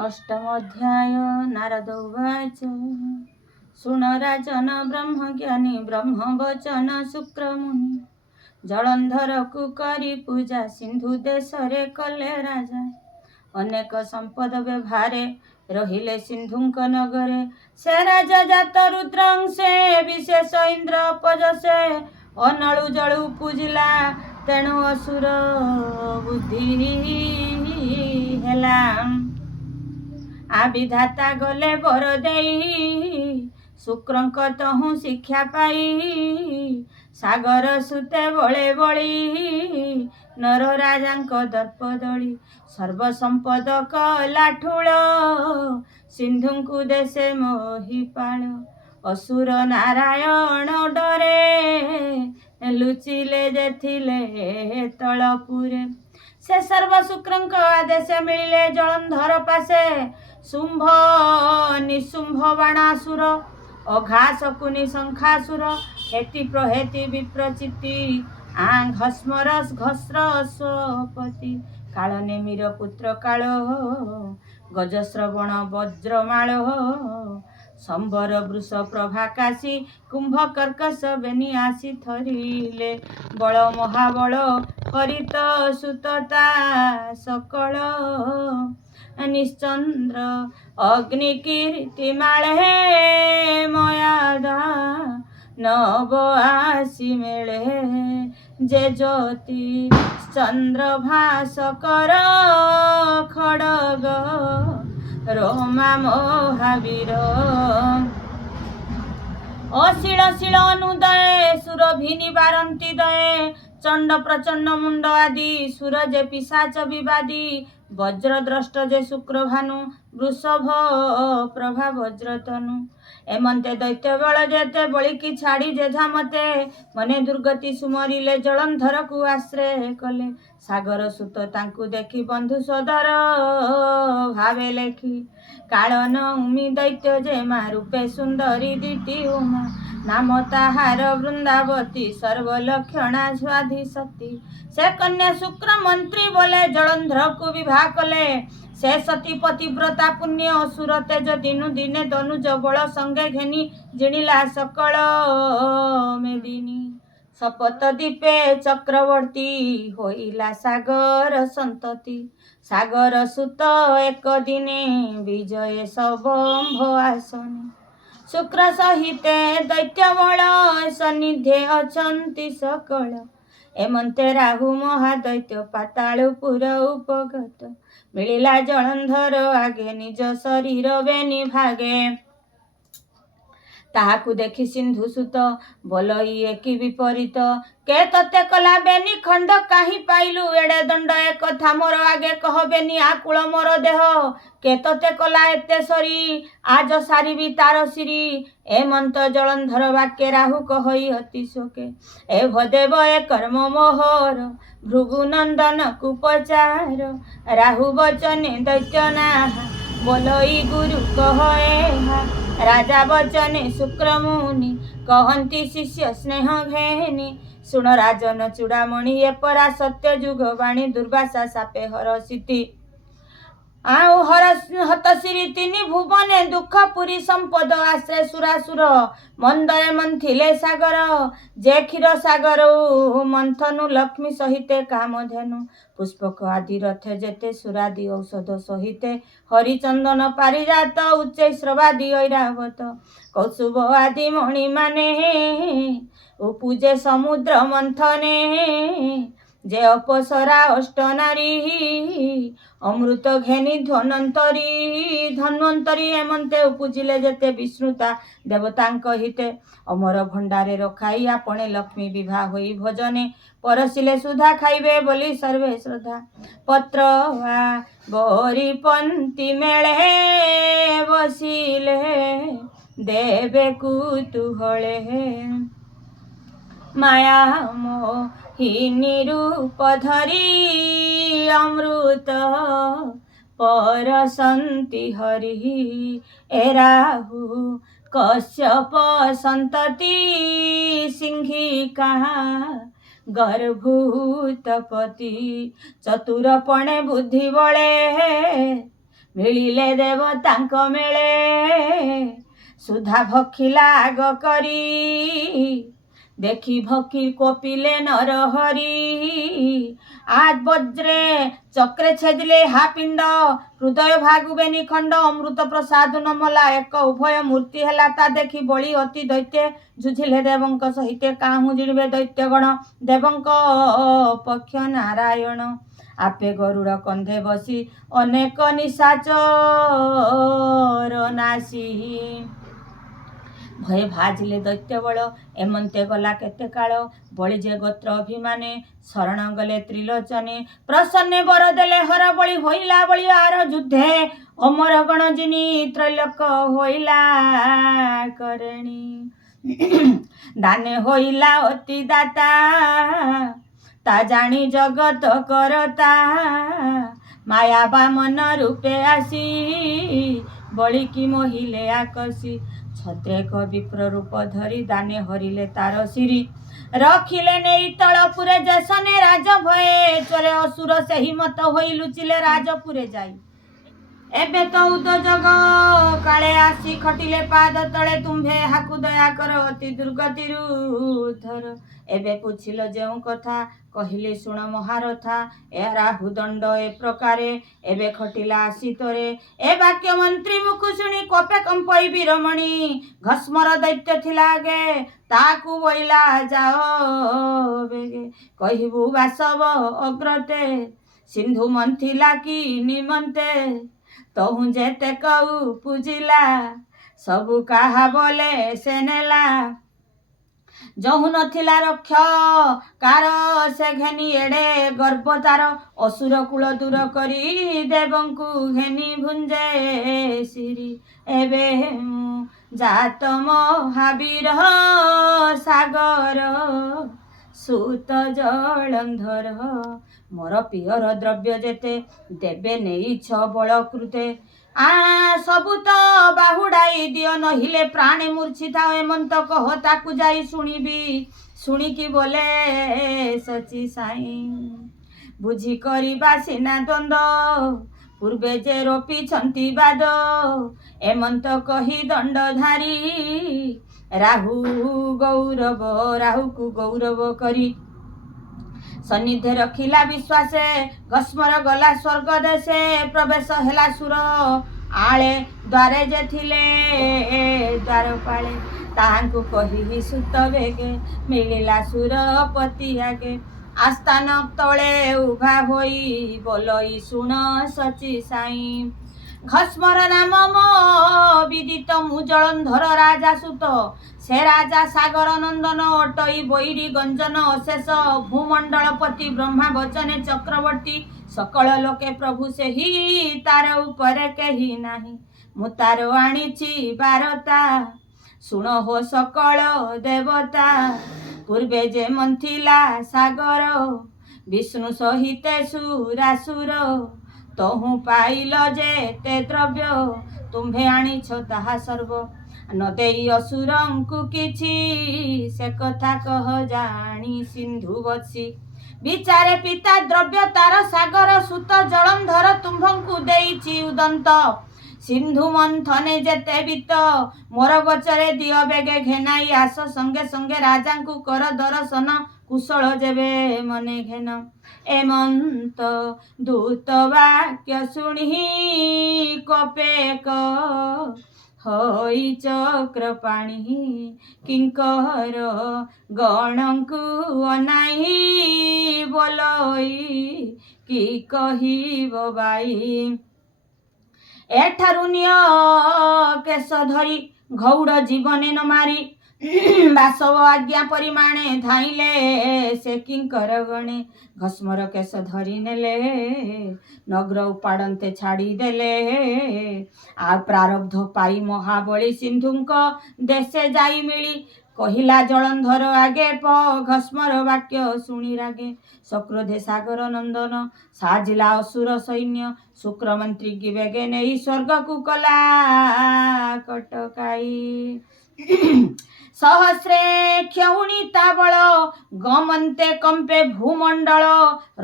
अष्टम अध्याय नारद उवाच शुण राजन ब्रह्मज्ञानी ब्रह्मवचन शुक्रमुनि जलंधर को करी पूजा सिंधु देश रे कले राजा अनेक संपद व्यवहारे रहिले सिंधुक नगरे से राजा जात रुद्रंशे विशेष इंद्र पजसे अनळु जळु पूजिला तेणु असुर बुद्धि हेला आ विधाता गले बर देई शुक्रंक तहु शिक्षा पाई सागर सुते बळे बळी नर राजांक दर्प दळी सर्व संपद कलाठुळ सिंधुंकु देशे मोहिपाळ असुर नारायण डरे लुचिले जेथिले तळपुरे से सर्व शुक्रंक आदेश मिलिले जलंधर पासे शुंभ निशुंभ बाणासुर अघा शकुनि शंखासुर हेति प्रहेति विप्रचिति घस्मरस घस्र स्वपति काल नेमिर पुत्र काल गजश्रवण वज्रमाळ संबर वृष प्रभाकाशी कुंभ कर्कश बेनी आसी थरिले बल महाबल हरित सुतता सकल निश्चंद्र अग्नि कीर्ति माळे मयादा नव आसी मेळे जे ज्योति चंद्र भास्कर खड़ग रोमा महावीर अशिल शिल अनुदय सुरभिनी बारंती दये चंड प्रचंड मुंड आदि सुर जे पिशाच विवादी वज्र द्रष्ट जे शुक्र भानु वृषभ प्रभा वज्रतनु एमंते दैत्य बल जेते बलिकी छाड़ी जेझा मते मने दुर्गति सुमरिले जलंधर को आश्रय कले सागर सुत तांकु देखी बंधु सदर भावे लेखी काल नौमी दैत्य जे मा रूपे सुंदरी दिति उमा नाम ताहार वृंदावती सर्वलक्षणा स्वाधि सती से कन्या शुक्र मंत्री बोले जलंधर को विवाह कले से सती पतिव्रता पुण्य असुर तेज दिनु दिने दनुज बल संगे घेनी जिणिला सकल मेदिनी शपथ दीपे चक्रवर्ती होइला सागर संतति सागर सुत एक दिने विजय सबंभ आसने शुक्र सहिते दैत्य बल सन्निधे अछंती सकल एमंते राहु महादैत्य पातालपुर उपगत मिलिला जलंधर आगे निज शरीर बेनी भागे ताहाकु देखि सिंधु सुत बोल इए कि विपरीत के तते कला बेनी खंड काही पाइलु एड़े दंड एक कथा मोर आगे कह बेनी आकुल मोर देह के तते कला एते सरी आज सारिबी तार सिरी ए मंत जलंधर वाक्य राहु कहई अति शोके ए भदेव ए कर्म मोहर भृगु नंदन कुपचार राहु वचने दैत्यना बोलई गुरु कहे राजा वचने शुक्रमुनि कहंती शिष्य स्नेह घेनी शुण राजन चूड़ामणि ए परा सत्य जुग वाणी दुर्वासा सापे हरसिति आउ हतशिरी तिनि भुवने दुख पुरी संपद आश्रय सुरासुर मंदय मंथिले सागर जे क्षीर सागर मंथनु लक्ष्मी सहिते कामधेनु पुष्पक आदि रथे जेते सुरादि औषध सहिते हरिचंदन पारिजात उच्च श्रवादि ऐरावत कौसुभ आदि मणि माने पूजे समुद्र मंथने जे अपसरा अष्टनारी अमृत घेनी धन्वंतरी एमंते उपजिले जेते विष्णुता देवतांक हिते अमर भंडारे रखाई आपणे लक्ष्मी विवाह होई भजने परसिले सुधा खाइबे बोली सर्वे श्रद्धा पत्र बोरी पंक्ति मेळे बसिले देवे कुतूहले माया मोहिनी रूप धरी अमृत परसंति हरि ए राहु कश्यप संतति सिंहिका गर्भूतपति चतुरपणे बुद्धि बळे ମିଳିଲେ ଦେବତାଙ୍କ ମେଳେ ସୁଧା ଭଖିଲା ଆଗ କରି ଦେଖି ଭକି କୋପିଲେ ନରହରି ଆଜ ବଜ୍ରେ ଚକ୍ରେ ଛେଦିଲେହା ପିଣ୍ଡ ହୃଦୟ ଭାଗୁବେ ନିଖଣ୍ଡ ଅମୃତ ପ୍ରସାଦ ନମଲା ଏକ ଉଭୟ ମୂର୍ତ୍ତି ହେଲା ତା ଦେଖି ବଳି ଅତି ଦୈତ୍ୟ ଯୁଝିଲେ ଦେବଙ୍କ ସହିତ କାହୁଁ ଜିଣିବେ ଦୈତ୍ୟଗଣ ଦେବଙ୍କ ପକ୍ଷ ନାରାୟଣ ଆପେ ଗରୁଡ଼ କନ୍ଧେ ବସି ଅନେକ ନିଶାଚର ନାଶୀ ଭୟ ଭାଜିଲେ ଦୈତ୍ୟ ବଳ ଏମନ୍ତେ ଗଲା କେତେ କାଳ ବଳି ଯେ ଗୋତ୍ର ଅଭିମାନେ ଶରଣ ଗଲେ ତ୍ରିଲୋଚନେ ପ୍ରସନ୍ନେ ବର ଦେଲେ ହର ବଳି ହୋଇଲା ବଳି ଆର ଯୁଦ୍ଧେ ଅମର ଗଣ ଜିନି ତ୍ରୈଲୋକ ହୋଇଲା କରେଣୀ ଦାନେ ହୋଇଲା ଅତି ଦାତା ତା ଜାଣି ଜଗତ କରତା ମାୟା ବାମନ ରୂପେ ଆସି ବଳିକି ମୋହିଲେ ଆକସି ଛତ୍ରେକ ବିପ୍ର ରୂପ ଧରି ଦାନେ ହରିଲେ ତାର ଶିରି ରଖିଲେ ନେଇ ତଳପୁରେ ଜେସନେ ରାଜ ଭଏ ଚୋରେ ଅସୁର ସେହି ମତ ହୋଇ ଲୁଚିଲେ ରାଜପୁରେ ଯାଇ ଏବେ ତ ଉଦଯୋଗ କାଳେ ଆସି ଖଟିଲେ ପାଦ ତଳେ ତୁମ୍ଭେ ହାକୁ ଦୟା କର ଅତି ଦୁର୍ଗତିରୁ ଉଦ୍ଧର ଏବେ ପୁଛିଲ ଯେଉଁ କଥା କହିଲି ଶୁଣ ମହାରଥା ଏ ରାହୁଦଣ୍ଡ ଏ ପ୍ରକାରେ ଏବେ ଖଟିଲା ଆସି ତୋରେ ଏ ବାକ୍ୟ ମନ୍ତ୍ରୀ ମୁଖୁ ଶୁଣି କୋପେ କମ୍ପଇ ବୀରମଣି ଘସ୍ମର ଦୈତ୍ୟ ଥିଲା ଆଗେ ତାକୁ ବଇଲା ଯାଅ ବେଗେ କହିବୁ ବାସବ ଅଗ୍ରତେ ସିନ୍ଧୁ ମନ୍ଥିଲା କି ନିମନ୍ତେ ତହୁଁ ଯେତେ କଉ ପୂଜିଲା ସବୁ କାହା ବୋଲେ ସେ ନେଲା ଯହୁ ନଥିଲା ରକ୍ଷ କାର ସେ ଘେନି ଏଡ଼େ ଗର୍ବ ତାର ଅସୁର କୂଳ ଦୂର କରି ଦେବଙ୍କୁ ଘେନି ଭୁଞ୍ଜେ ଶିରି ଏବେ ମୁଁ ଜାତ ମହାବୀର ସାଗର ସୁତ ଜଳନ୍ଧର ମୋର ପିଅର ଦ୍ରବ୍ୟ ଯେତେ ଦେବେ ନେଇଛ ବଳକୃତେ ସବୁ ତ ବାହୁଡ଼ାଇ ଦିଅ ନହିଲେ ପ୍ରାଣେ ମୂର୍ଚ୍ଛିଥାଉ ଏମନ୍ତ କହ ତାକୁ ଯାଇ ଶୁଣିବି ଶୁଣିକି ବୋଲେ ସଚି ସାଇଁ ବୁଝି କରିବା ସିନା ଦ୍ୱନ୍ଦ ପୂର୍ବେ ଯେ ରୋପିଛନ୍ତି ବାଦ ଏମନ୍ତ କହି ଦଣ୍ଡଧାରୀ ରାହୁକୁ ଗୌରବ କରି ସନ୍ନିଧି ରଖିଲା ବିଶ୍ୱାସେ ଘସ୍ମର ଗଲା ସ୍ୱର୍ଗ ଦେଶେ ପ୍ରବେଶ ହେଲା ସୁର ଆଳେ ଦ୍ୱାରେ ଯେ ଥିଲେ ଦ୍ୱାରପାଳେ ତାହାଙ୍କୁ କହି ସୁତ ବେଗେ ମିଳିଲା ସୁରପତି ଆଗେ ଆସ୍ଥାନ ତଳେ ଉଭା ହୋଇ ବୋଲଇ ଶୁଣ ସଚି ସାଇଁ ଘସ୍ମର ନାମ ମୋ ବିଦିତ ମୁଁ ଜଳନ୍ଧର ରାଜା ସୁତ ସେ ରାଜା ସାଗର ନନ୍ଦନ ଅଟଇ ବୈରୀ ଗଞ୍ଜନ ଅଶେଷ ଭୂମଣ୍ଡଳପତି ବ୍ରହ୍ମା ବଚନେ ଚକ୍ରବର୍ତ୍ତୀ ସକଳ ଲୋକେ ପ୍ରଭୁ ସେହି ତାର ଉପରେ କେହି ନାହିଁ ମୁଁ ତାର ଆଣିଛି ବାରତା ଶୁଣ ହୋ ସକଳ ଦେବତା ପୂର୍ବେ ଯେ ମନ୍ଥିଲା ସାଗର ବିଷ୍ଣୁ ସହିତେ ସୁରାସୁର ତହୁଁ ପାଇଲ ଯେତେ ଦ୍ରବ୍ୟ ତୁମ୍ଭେ ଆଣିଛ ତାହା ସର୍ବ ନ ଦେଇ ଅସୁରଙ୍କୁ କିଛି ସେ କଥା କହ ଜାଣି ସିନ୍ଧୁ ବସି ବିଚାରେ ପିତା ଦ୍ରବ୍ୟ ତାର ସାଗର ସୁତ ଜଳନ୍ଧର ତୁମ୍ଭଙ୍କୁ ଦେଇଛି ଉଦନ୍ତ ସିନ୍ଧୁ ମନ୍ଥନେ ଯେତେ ବିତ ମୋର ଗୋଚରେ ଦିଅ ବେଗେ ଘେନାଇ ଆସ ସଙ୍ଗେ ସଙ୍ଗେ ରାଜାଙ୍କୁ କର ଦର୍ଶନ କୁଶଳ ଯେବେ ମନେ ଘେନ ଏମନ୍ତ ଦୂତ ବାକ୍ୟ ଶୁଣି କପେକ ହଇ ଚକ୍ରପାଣି କିଙ୍କର ଗଣଙ୍କୁ ଅନାଇ ବୋଲଇ କି କହିବ ବାଇ ଏଠାରୁ ନିଅ କେଶ ଧରି ଘଉଡ଼ ଜୀବନେ ନ ମାରି ବାସବ ଆଜ୍ଞା ପରିମାଣେ ଧାଇଲେ ସେ କିଙ୍କର ଗଣେ ଘସ୍ମର କେଶ ଧରି ନେଲେ ନଗ୍ର ଉପାଡ଼ନ୍ତେ ଛାଡ଼ିଦେଲେ ଆଉ ପ୍ରାରବ୍ଧ ପାଇ ମହାବଳୀ ସିନ୍ଧୁଙ୍କ ଦେଶେ ଯାଇ ମିଳି କହିଲା ଜଳନ୍ଧର ଆଗେ ଘସ୍ମର ବାକ୍ୟ ଶୁଣି ରାଗେ ସକ୍ରୋଧେ ସାଗର ନନ୍ଦନ ସାଜିଲା ଅସୁର ସୈନ୍ୟ ଶୁକ୍ରମନ୍ତ୍ରୀ କି ବେଗେ ନେଇ ସ୍ୱର୍ଗକୁ କଲା କଟକାଇ सहस्रे क्षौणी ताबळ गमन्ते कंपे भूमंडल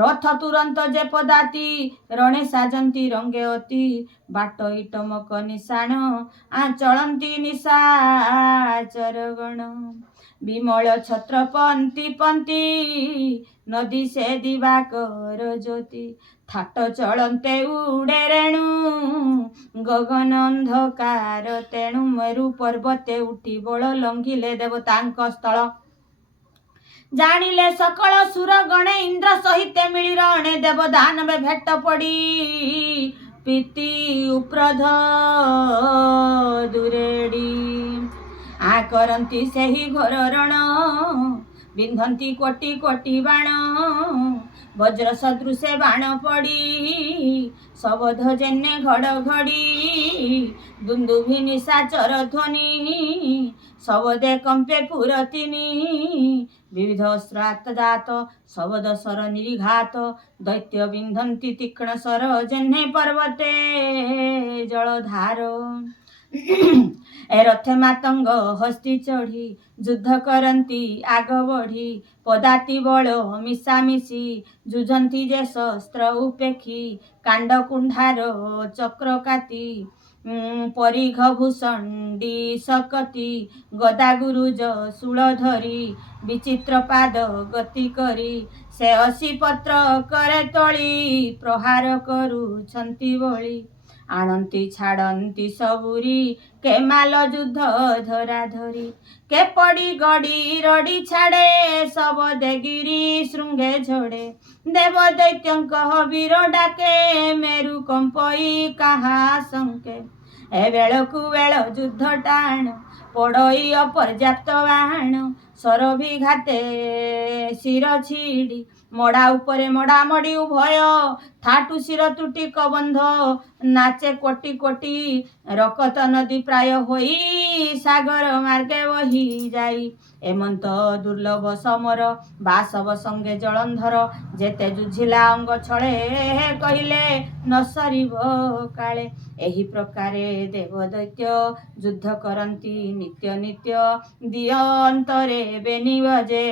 रथ तुरंत जे पदाती रणे साजंती रंगे अति बाट इटमक निशाण आ चलंती निशाचर गण विमल छत्र पंती पंती नदी से दिवाकर ज्योति थाट चलंते उड़े रेणु गगन अंधकार तेणु मेरु पर्वते उठी बल लंघिले देवतांक स्थल जानिले सकल सुर गणे इंद्र सहित मिली रणे देव दानवे भेट पड़ी पीति उप्रध दुरेडी आ करंती सेही घोर रण बिंधंती कोटि कोटि बाण वज्र सदृशे बाण पड़ी सबध जेने घड़घड़ी दुंदुभि निशाचर ध्वनि सबदे कंपे पुरतिनी विविध अस्त्रात जात सबद सर निघात दैत्य बिंधंती तीक्ष्ण सर जेने पर्वते जलधार ए रथे मातंग हस्ती चढ़ी युद्ध करंती आग बढ़ी पदाति बल मिशामिशी जुझंती जे शस्त्र उपेक्षी कांड कुंडार चक्र काती परिघ भूषंडी सकती गदा गुरुज शूल धरी विचित्र पाद गति करी से असी पत्र करे तोली प्रहार करुछंती बळी आणंती छाड़ंती सबुरी के माल युद्ध धरा धरी के पड़ी गड़ी रड़ी छाड़े सब देगिरी श्रृंगे झड़े देव दैत्यंक वीर डाके मेरु कंपई कहा संके ए बेळकु बेळ युद्ध टाण पड़ई अपर्याप्त बाण सरभि घाते शिर छिड़ी मड़ा उपरे मड़ा मड़ी उभय थाटू शिर तुटी कबंध नाचे कोटि कोटि रकत नदी प्राय होई सागर मार्गे वही जाई एमंत दुर्लभ समर बासव संगे जलंधर जेते जुझिला अंग छळे कहिले न सरिब काळे एही प्रकारे देव दैत्य युद्ध करंती नित्य नित्य दियंतरे बेनी बजे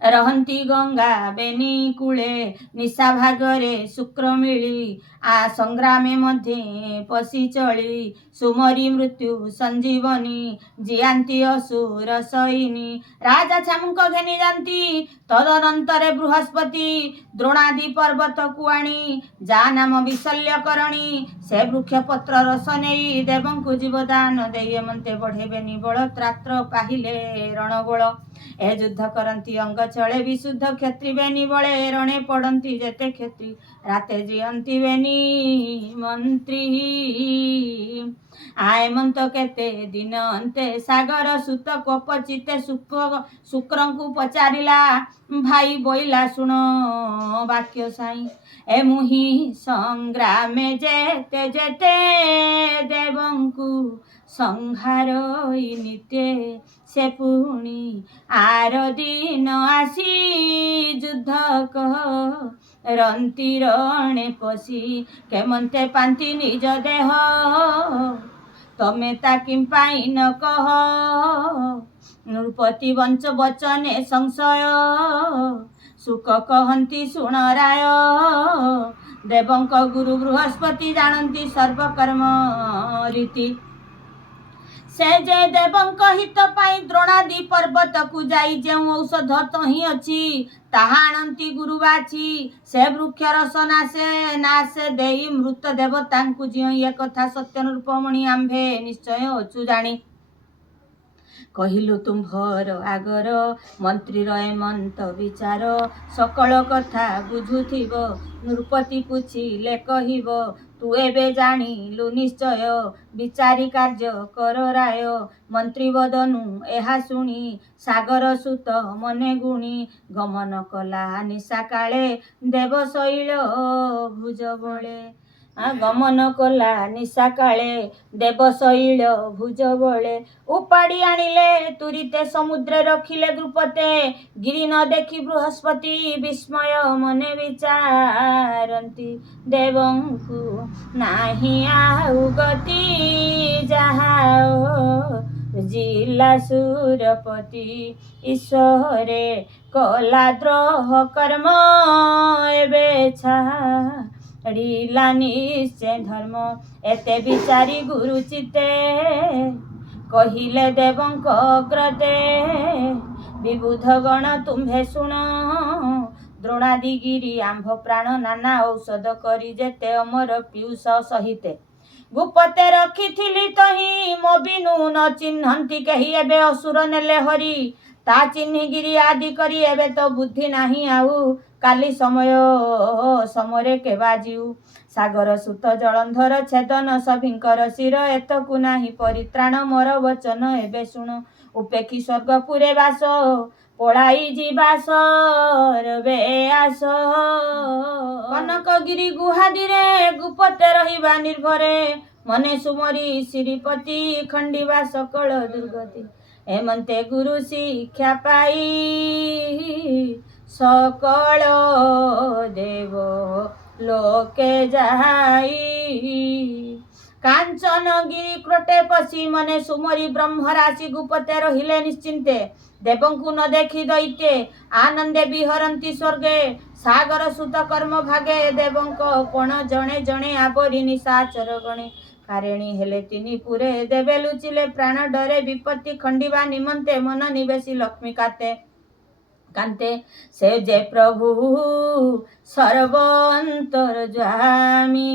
रहंती गंगा बेनी कूले निशा भागरे शुक्र मिली आ संग्रामे मध्ये पशी चली सुमरी मृत्यु संजीवनी जियांती असुर सैनी राजा छामुक घेनी जाती तदनंतरे बृहस्पति द्रोणादि पर्वत कुआणी जा नाम विशल्य करणी से वृक्ष पत्र रस नहीं देवंकु जीवदान देय मन्ते बढ़ेबेनी बल त्रात्र पाहिले रणबोल ए युद्ध करंती अंग चले विशुद्ध क्षत्रि बेनी बळे रणे पड़ंती जेते क्षत्रि राते जियंती बेनी मंत्री आय मंत केते दिन अंते सागर सुत कोपचिते शुक्रंकु पचारिला भाई बोइला शुण वाक्य साई ए मुहि संग्रामे जेते जेते देवंकु संहार नित्ये से पुणी आर दिन आसी युद्ध रंती रणे पशी केमंते पांती निज देह तमे ता किं पाई न कह नृपति वंश वचने संशय सुख कहंती सुण राय देवंक गुरु बृहस्पति जानती सर्वकर्म रीति से जे देवंक हित पाई द्रोणादि पर्वत को जाई जेउ औषध तही अछि ताहा आणंती गुरुबाची से वृक्ष रस नासे नासे देई मृत देवतांकु जिय ए कथा सत्यरूपमणि आंभे निश्चय अचु जानी कहिलु तुम्भर आगर मंत्री एमंत विचार सकल कथा बुझुथिब नृपति पुछिले कहिब तू एबे जानिलु निश्चय विचारी कार्य कर राय मंत्री बदनु एहा शुणी सागर सुत मने गुणी गमन कला निशा काळे देवशैल भुज बळे गमन कला निशा काळे देवशैल भुज बळे उपाड़ी आनिले तुरीते समुद्र रखिले द्रुपते गिरी न देखी बृहस्पति विस्मय मने विचारंती देवंकु नाही आउ गति जहा ଜିଲା ସୁରପତି ଈଶ୍ୱରେ କଲା ଦ୍ରୋହ କର୍ମ ଏବେ ଛାଡ଼ିଲା ନିଶ୍ଚୟ ଧର୍ମ ଏତେ ବିଚାରି ଗୁରୁ ଚିତେ କହିଲେ ଦେବଙ୍କ ଅଗ୍ରତେ ବିବୁଧ ଗଣ ତୁମ୍ଭେ ଶୁଣ ଦ୍ରୋଣାଦିଗିରି ଆମ୍ଭ ପ୍ରାଣ ନାନା ଔଷଧ କରି ଯେତେ ଅମର ପିୟୁଷ ସହିତେ ଗୁପତେ ରଖିଥିଲି ତହିଁ ମୋ ବିନୁ ନ ଚିହ୍ନନ୍ତି କେହି ଏବେ ଅସୁର ନେଲେ ହରି ତା ଚିହ୍ନିଗିରି ଆଦି କରି ଏବେ ତ ବୁଦ୍ଧି ନାହିଁ ଆଉ କାଲି ସମୟରେ କେବା ଯିଉ ସାଗର ସୁତ ଜଳନ୍ଧର ଛେଦନ ସଭିଙ୍କର ଶିର ଏତକୁ ନାହିଁ ପରିତ୍ରାଣ ମୋର ବଚନ ଏବେ ଶୁଣ ଉପେକ୍ଷୀ ସ୍ୱର୍ଗପୁରେ ବାସ ପଳାଇ ଯିବାସ ରବେ ଆସ କନକଗିରି ଗୁହାଦିରେ ଗୁପତେ ରହିବା ନିର୍ଭରେ ମନେ ସୁମରି ଶ୍ରୀପତି ଖଣ୍ଡିବା ସକଳ ଦୁର୍ଗତି ଏମନ୍ତେ ଗୁରୁ ଶିକ୍ଷା ପାଇ ସକଳ ଦେବ ଲୋକେ ଯାଇ କାଞ୍ଚନଗିରି କ୍ରୋଟେ ପଶି ମନେ ସୁମରି ବ୍ରହ୍ମରାଶି ଗୁପତେ ରହିଲେ ନିଶ୍ଚିନ୍ତେ ଦେବଙ୍କୁ ନ ଦେଖି ଦୈତ୍ୟେ ଆନନ୍ଦେ ବିହରନ୍ତି ସ୍ୱର୍ଗେ ସାଗର ସୁତ କର୍ମ ଭାଗେ ଦେବଙ୍କ ପଣ ଜଣେ ଜଣେ ଆବରି ନିଶାଚର ଗଣେ କାରେଣୀ ହେଲେ ତିନି ପୁରେ ଦେବେ ଲୁଚିଲେ ପ୍ରାଣ ଡରେ ବିପତ୍ତି ଖଣ୍ଡିବା ନିମନ୍ତେ ମନ ନିବେଶୀ ଲକ୍ଷ୍ମୀ କାନ୍ତେ ସେ ଯେ ପ୍ରଭୁ ସର୍ବ ଅନ୍ତର୍ଯାମୀ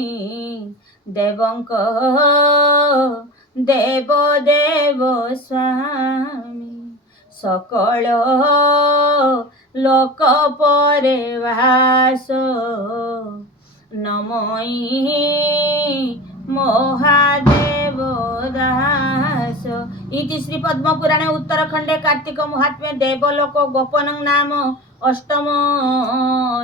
ଦେବଙ୍କ ଦେବ ଦେବ ସ୍ୱାମୀ ସକଳ ଲୋକ ପରେ ବାସ ନମଇ ମହାଦେବ ଦାସ इति श्री पद्म पुराणे उत्तरखंडे कार्तिक महात्म्ये देवलोक गोपनं नाम अष्टमोऽध्याय।